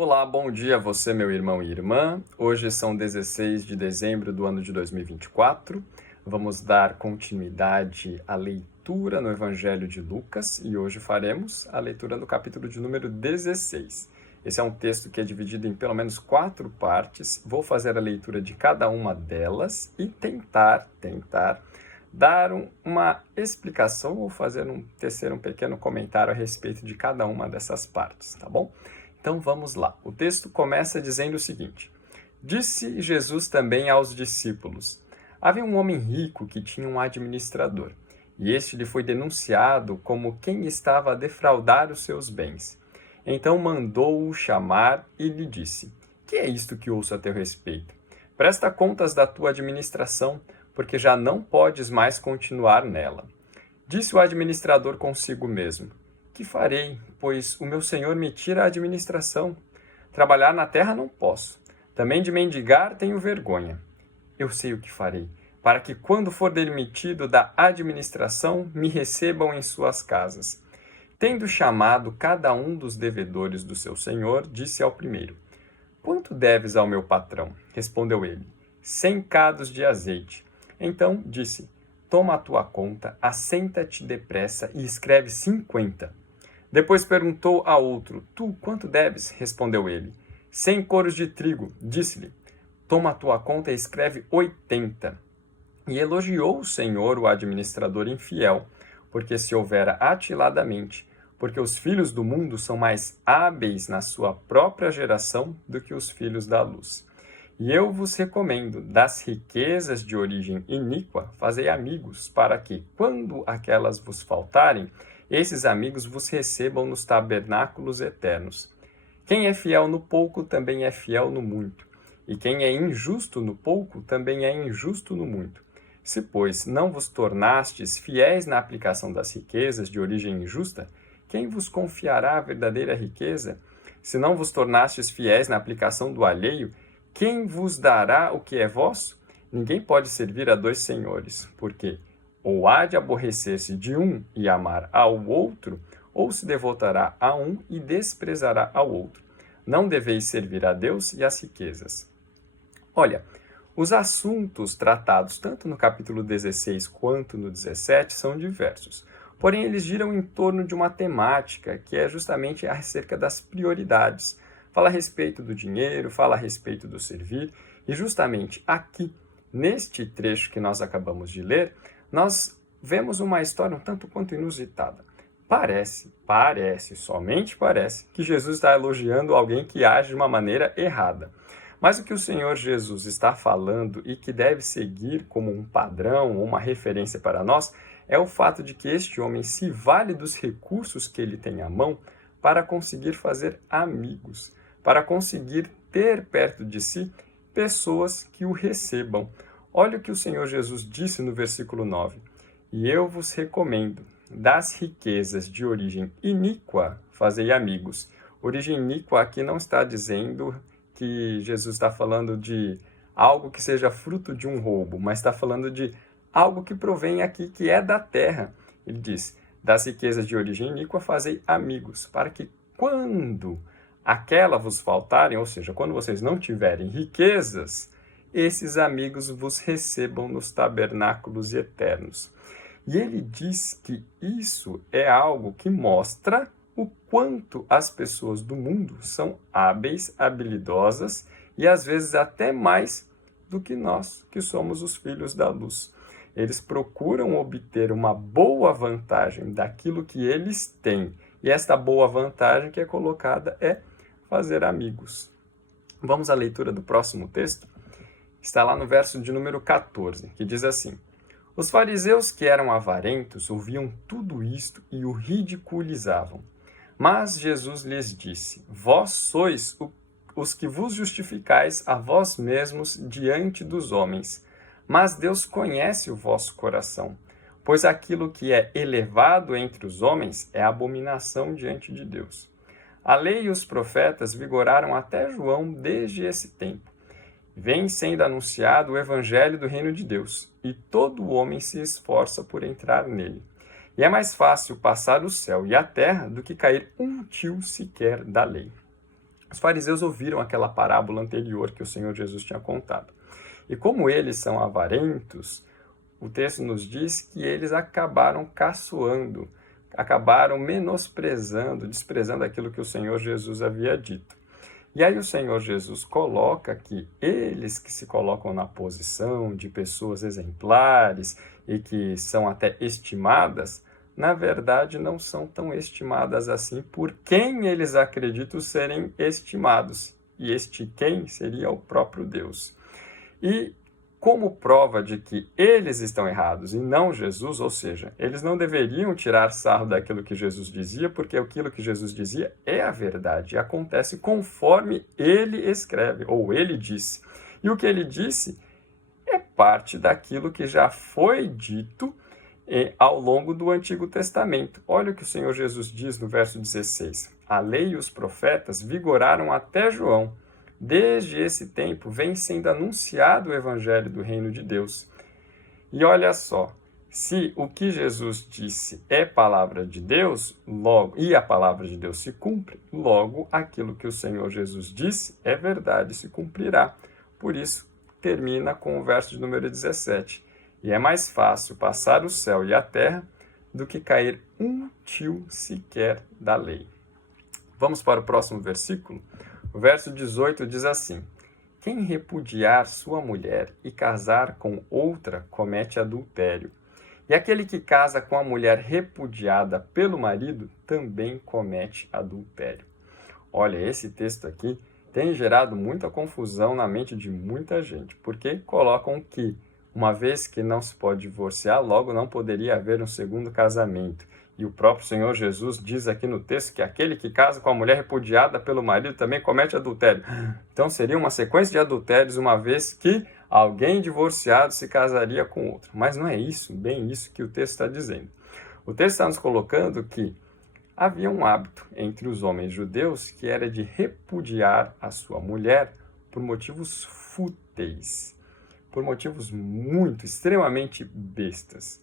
Olá, bom dia a você, meu irmão e irmã. Hoje são 16 de dezembro do ano de 2024. Vamos dar continuidade à leitura no Evangelho de Lucas e hoje faremos a leitura do capítulo de número 16. Esse é um texto que é dividido em pelo menos 4 partes. Vou fazer a leitura de cada uma delas e tentar dar uma explicação ou tecer um pequeno comentário a respeito de cada uma dessas partes, tá bom? Então vamos lá. O texto começa dizendo o seguinte: Disse Jesus também aos discípulos: Havia um homem rico que tinha um administrador, e este lhe foi denunciado como quem estava a defraudar os seus bens. Então mandou-o chamar e lhe disse: Que é isto que ouço a teu respeito? Presta contas da tua administração, porque já não podes mais continuar nela. Disse o administrador consigo mesmo: Que farei, pois o meu senhor me tira a administração? Trabalhar na terra não posso. Também de mendigar tenho vergonha. Eu sei o que farei, para que quando for demitido da administração, me recebam em suas casas. Tendo chamado cada um dos devedores do seu senhor, disse ao primeiro: Quanto deves ao meu patrão? Respondeu ele: 100 cados de azeite. Então disse: Toma a tua conta, assenta-te depressa e escreve 50. Depois perguntou a outro: Tu quanto deves? Respondeu ele: 100 coros de trigo. Disse-lhe: Toma a tua conta e escreve 80. E elogiou o Senhor o administrador infiel, porque se houvera atiladamente, porque os filhos do mundo são mais hábeis na sua própria geração do que os filhos da luz. E eu vos recomendo, das riquezas de origem iníqua, fazei amigos, para que, quando aquelas vos faltarem, esses amigos vos recebam nos tabernáculos eternos. Quem é fiel no pouco também é fiel no muito, e quem é injusto no pouco também é injusto no muito. Se, pois, não vos tornastes fiéis na aplicação das riquezas de origem injusta, quem vos confiará a verdadeira riqueza? Se não vos tornastes fiéis na aplicação do alheio, quem vos dará o que é vosso? Ninguém pode servir a 2 senhores, porque ou há de aborrecer-se de um e amar ao outro, ou se devotará a um e desprezará ao outro. Não deveis servir a Deus e às riquezas. Olha, os assuntos tratados tanto no capítulo 16 quanto no 17 são diversos. Porém, eles giram em torno de uma temática que é justamente acerca das prioridades. Fala a respeito do dinheiro, fala a respeito do servir, e justamente aqui, neste trecho que nós acabamos de ler, nós vemos uma história um tanto quanto inusitada. Somente parece, que Jesus está elogiando alguém que age de uma maneira errada. Mas o que o Senhor Jesus está falando e que deve seguir como um padrão ou uma referência para nós é o fato de que este homem se vale dos recursos que ele tem à mão para conseguir fazer amigos, para conseguir ter perto de si pessoas que o recebam. Olha o que o Senhor Jesus disse no versículo 9. E eu vos recomendo, das riquezas de origem iníqua, fazei amigos. Origem iníqua aqui não está dizendo que Jesus está falando de algo que seja fruto de um roubo, mas está falando de algo que provém aqui, que é da terra. Ele diz, das riquezas de origem iníqua, fazei amigos, para que quando aquela vos faltarem, ou seja, quando vocês não tiverem riquezas, esses amigos vos recebam nos tabernáculos eternos. E ele diz que isso é algo que mostra o quanto as pessoas do mundo são hábeis, habilidosas e às vezes até mais do que nós, que somos os filhos da luz. Eles procuram obter uma boa vantagem daquilo que eles têm. E esta boa vantagem que é colocada é fazer amigos. Vamos à leitura do próximo texto? Está lá no verso de número 14, que diz assim: Os fariseus que eram avarentos ouviam tudo isto e o ridiculizavam. Mas Jesus lhes disse: Vós sois os que vos justificais a vós mesmos diante dos homens, mas Deus conhece o vosso coração, pois aquilo que é elevado entre os homens é abominação diante de Deus. A lei e os profetas vigoraram até João desde esse tempo. Vem sendo anunciado o evangelho do reino de Deus, e todo homem se esforça por entrar nele. E é mais fácil passar o céu e a terra do que cair um tio sequer da lei. Os fariseus ouviram aquela parábola anterior que o Senhor Jesus tinha contado. E como eles são avarentos, o texto nos diz que eles acabaram caçoando, acabaram menosprezando, desprezando aquilo que o Senhor Jesus havia dito. E aí o Senhor Jesus coloca que eles que se colocam na posição de pessoas exemplares e que são até estimadas, na verdade não são tão estimadas assim por quem eles acreditam serem estimados. E este quem seria o próprio Deus. E como prova de que eles estão errados e não Jesus, ou seja, eles não deveriam tirar sarro daquilo que Jesus dizia, porque aquilo que Jesus dizia é a verdade, e acontece conforme ele escreve, ou ele disse. E o que ele disse é parte daquilo que já foi dito ao longo do Antigo Testamento. Olha o que o Senhor Jesus diz no verso 16. A lei e os profetas vigoraram até João. Desde esse tempo vem sendo anunciado o evangelho do reino de Deus. E olha só, se o que Jesus disse é palavra de Deus, logo, e a palavra de Deus se cumpre, logo aquilo que o Senhor Jesus disse é verdade e se cumprirá. Por isso, termina com o verso de número 17. E é mais fácil passar o céu e a terra do que cair um tio sequer da lei. Vamos para o próximo versículo? O verso 18 diz assim: quem repudiar sua mulher e casar com outra comete adultério. E aquele que casa com a mulher repudiada pelo marido também comete adultério. Olha, esse texto aqui tem gerado muita confusão na mente de muita gente, porque colocam que, uma vez que não se pode divorciar, logo não poderia haver um segundo casamento. E o próprio Senhor Jesus diz aqui no texto que aquele que casa com a mulher repudiada pelo marido também comete adultério. Então seria uma sequência de adultérios, uma vez que alguém divorciado se casaria com outro. Mas não é isso, bem isso que o texto está dizendo. O texto está nos colocando que havia um hábito entre os homens judeus que era de repudiar a sua mulher por motivos fúteis, por motivos extremamente bestas.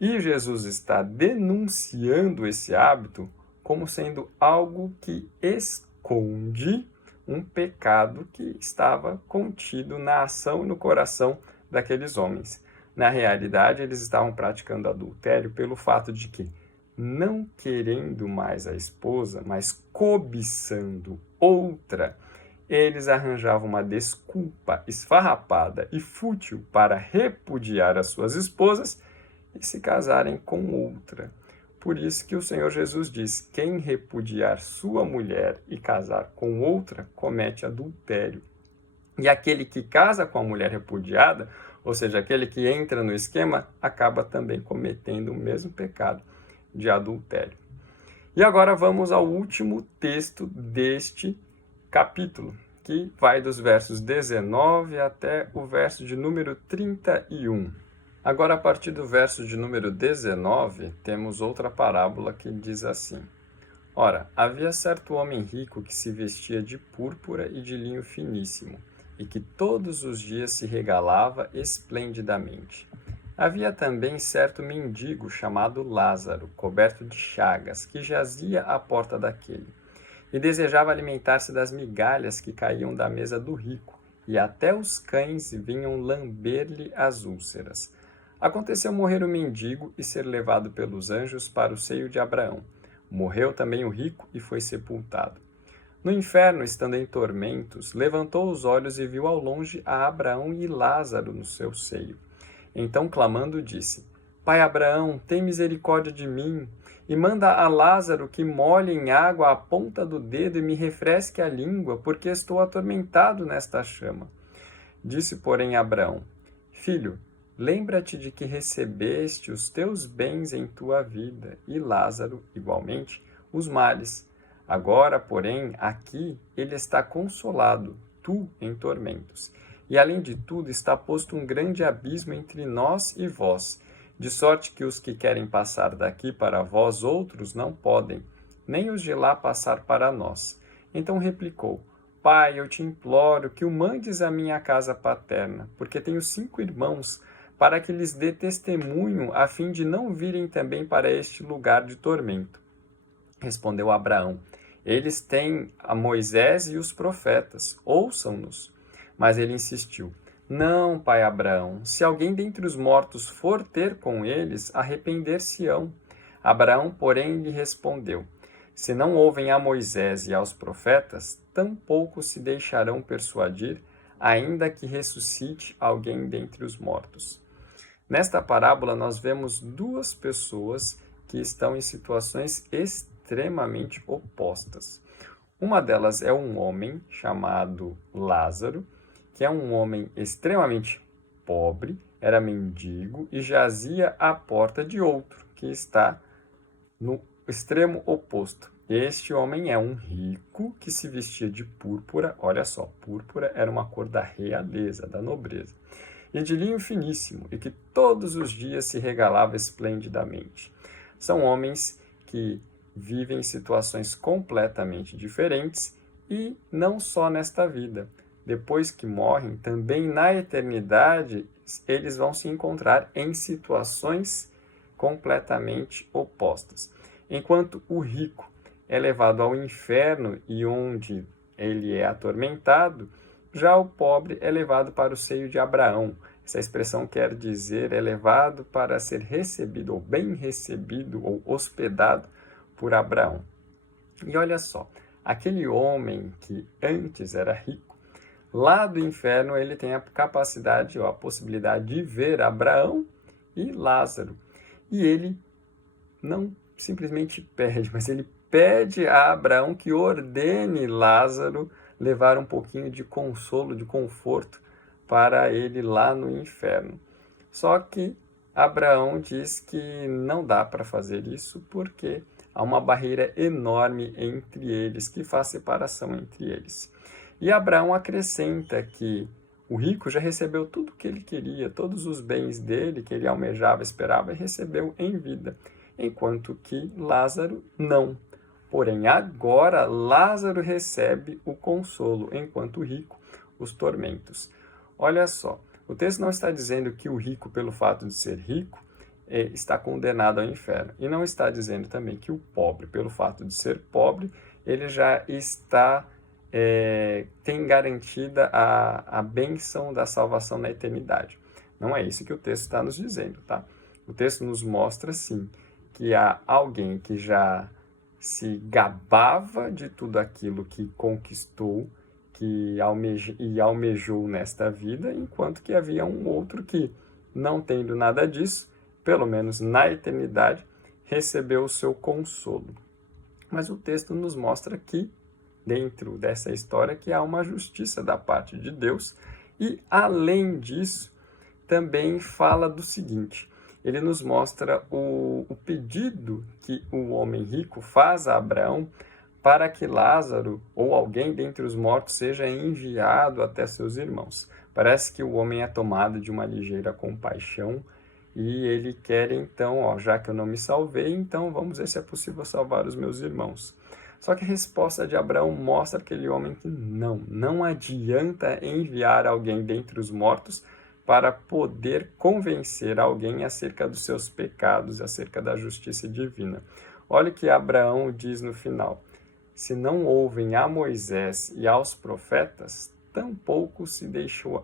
E Jesus está denunciando esse hábito como sendo algo que esconde um pecado que estava contido na ação e no coração daqueles homens. Na realidade, eles estavam praticando adultério pelo fato de que, não querendo mais a esposa, mas cobiçando outra, eles arranjavam uma desculpa esfarrapada e fútil para repudiar as suas esposas e se casarem com outra. Por isso que o Senhor Jesus diz: quem repudiar sua mulher e casar com outra, comete adultério. E aquele que casa com a mulher repudiada, ou seja, aquele que entra no esquema, acaba também cometendo o mesmo pecado de adultério. E agora vamos ao último texto deste capítulo, que vai dos versos 19 até o verso de número 31. Agora, a partir do verso de número 19, temos outra parábola que diz assim: ora, havia certo homem rico que se vestia de púrpura e de linho finíssimo, e que todos os dias se regalava esplendidamente. Havia também certo mendigo chamado Lázaro, coberto de chagas, que jazia à porta daquele, e desejava alimentar-se das migalhas que caíam da mesa do rico, e até os cães vinham lamber-lhe as úlceras. Aconteceu morrer o mendigo e ser levado pelos anjos para o seio de Abraão. Morreu também o rico e foi sepultado. No inferno, estando em tormentos, levantou os olhos e viu ao longe a Abraão e Lázaro no seu seio. Então, clamando, disse: Pai Abraão, tem misericórdia de mim, e manda a Lázaro que molhe em água a ponta do dedo e me refresque a língua, porque estou atormentado nesta chama. Disse, porém, Abraão: Filho, lembra-te de que recebeste os teus bens em tua vida, e Lázaro, igualmente, os males. Agora, porém, aqui ele está consolado, tu em tormentos. E, além de tudo, está posto um grande abismo entre nós e vós, de sorte que os que querem passar daqui para vós outros não podem, nem os de lá passar para nós. Então replicou: Pai, eu te imploro que o mandes à minha casa paterna, porque tenho 5 irmãos, para que lhes dê testemunho, a fim de não virem também para este lugar de tormento. Respondeu Abraão: Eles têm a Moisés e os profetas, ouçam-nos. Mas ele insistiu: Não, pai Abraão, se alguém dentre os mortos for ter com eles, arrepender-se-ão. Abraão, porém, lhe respondeu: Se não ouvem a Moisés e aos profetas, tampouco se deixarão persuadir, ainda que ressuscite alguém dentre os mortos. Nesta parábola, nós vemos duas pessoas que estão em situações extremamente opostas. Uma delas é um homem chamado Lázaro, que é um homem extremamente pobre, era mendigo e jazia à porta de outro, que está no extremo oposto. Este homem é um rico que se vestia de púrpura, olha só, púrpura era uma cor da realeza, da nobreza, e de linho finíssimo, e que todos os dias se regalava esplendidamente. São homens que vivem em situações completamente diferentes e não só nesta vida. Depois que morrem, também na eternidade, eles vão se encontrar em situações completamente opostas. Enquanto o rico é levado ao inferno e onde ele é atormentado, já o pobre é levado para o seio de Abraão. Essa expressão quer dizer é levado para ser recebido, ou bem recebido, ou hospedado por Abraão. E olha só, aquele homem que antes era rico, lá do inferno ele tem a capacidade ou a possibilidade de ver Abraão e Lázaro. E ele não simplesmente pede, mas ele pede a Abraão que ordene Lázaro levar um pouquinho de consolo, de conforto para ele lá no inferno. Só que Abraão diz que não dá para fazer isso porque há uma barreira enorme entre eles, que faz separação entre eles. E Abraão acrescenta que o rico já recebeu tudo o que ele queria, todos os bens dele que ele almejava, esperava, e recebeu em vida, enquanto que Lázaro não. Porém, agora Lázaro recebe o consolo, enquanto o rico os tormentos. Olha só, o texto não está dizendo que o rico, pelo fato de ser rico, está condenado ao inferno. E não está dizendo também que o pobre, pelo fato de ser pobre, ele já está tem garantida a bênção da salvação na eternidade. Não é isso que o texto está nos dizendo, tá? O texto nos mostra, sim, que há alguém que já se gabava de tudo aquilo que conquistou e almejou nesta vida, enquanto que havia um outro que, não tendo nada disso, pelo menos na eternidade, recebeu o seu consolo. Mas o texto nos mostra que, dentro dessa história, que há uma justiça da parte de Deus e, além disso, também fala do seguinte: ele nos mostra o pedido que o homem rico faz a Abraão para que Lázaro, ou alguém dentre os mortos, seja enviado até seus irmãos. Parece que o homem é tomado de uma ligeira compaixão e ele quer então, já que eu não me salvei, então vamos ver se é possível salvar os meus irmãos. Só que a resposta de Abraão mostra aquele homem que não adianta enviar alguém dentre os mortos para poder convencer alguém acerca dos seus pecados, acerca da justiça divina. Olha o que Abraão diz no final: se não ouvem a Moisés e aos profetas, tampouco se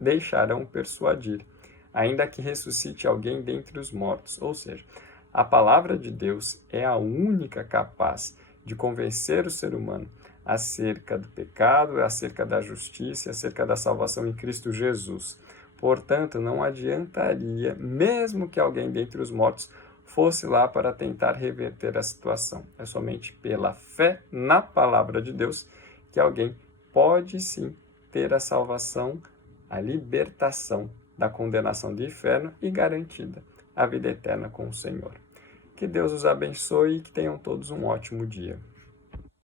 deixarão persuadir, ainda que ressuscite alguém dentre os mortos. Ou seja, a palavra de Deus é a única capaz de convencer o ser humano acerca do pecado, acerca da justiça, acerca da salvação em Cristo Jesus. Portanto, não adiantaria, mesmo que alguém dentre os mortos fosse lá para tentar reverter a situação. É somente pela fé na palavra de Deus que alguém pode sim ter a salvação, a libertação da condenação do inferno e garantida a vida eterna com o Senhor. Que Deus os abençoe e que tenham todos um ótimo dia.